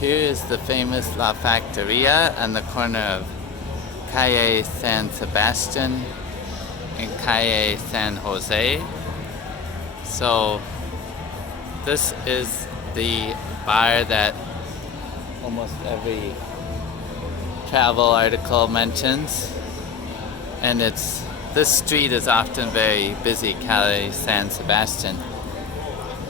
Here is the famous La Factoria on the corner of Calle San Sebastian and Calle San Jose. So this is the bar that almost every travel article mentions, and this street is often very busy, Calle San Sebastian.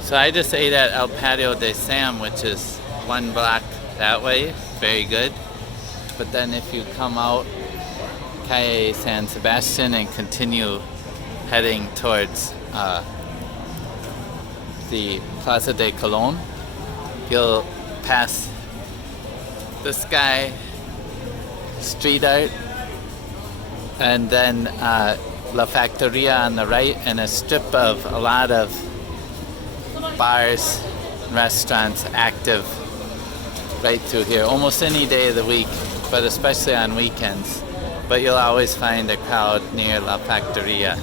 So I just ate at El Patio de Sam, which is one block that way, very good. But then if you come out Calle San Sebastian and continue heading towards the Plaza de Colón, you'll pass this guy, street art, and then La Factoria on the right, and a strip of a lot of bars and restaurants active right through here almost any day of the week, but especially on weekends. But you'll always find a crowd near La Factoria.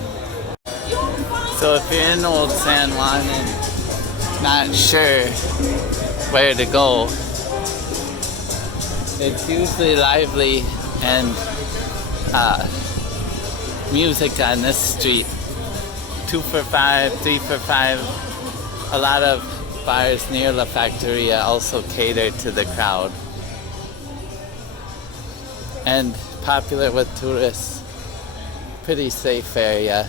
So if you're in Old San Juan and not sure where to go, it's usually lively and music on this street. 2 for $5, 3 for $5. A lot of bars near La Factoria also cater to the crowd. And popular with tourists. Pretty safe area.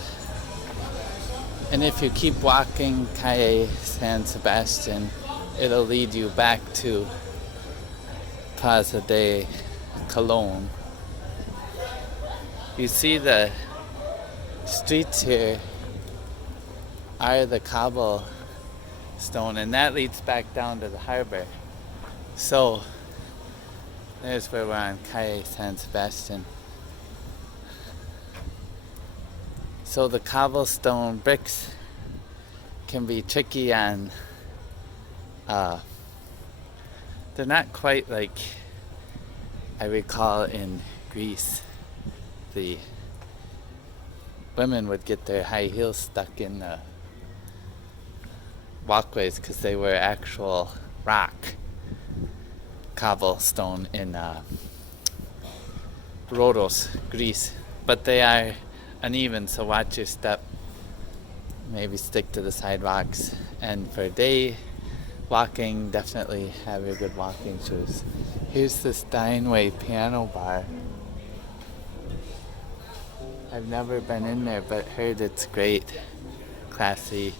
And if you keep walking Calle San Sebastian, it'll lead you back to Plaza de Colón. You see the streets here are the cobblestone, and that leads back down to the harbor. So there's where we're on Calle San Sebastian. So the cobblestone bricks can be tricky on, they're not quite like I recall in Greece. The women would get their high heels stuck in the walkways because they were actual rock cobblestone in Rhodos, Greece. But they are uneven, so watch your step. Maybe stick to the sidewalks. And for day walking, definitely have your good walking shoes. Here's the Steinway piano bar. I've never been in there, but heard it's great. Classy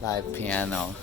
live piano.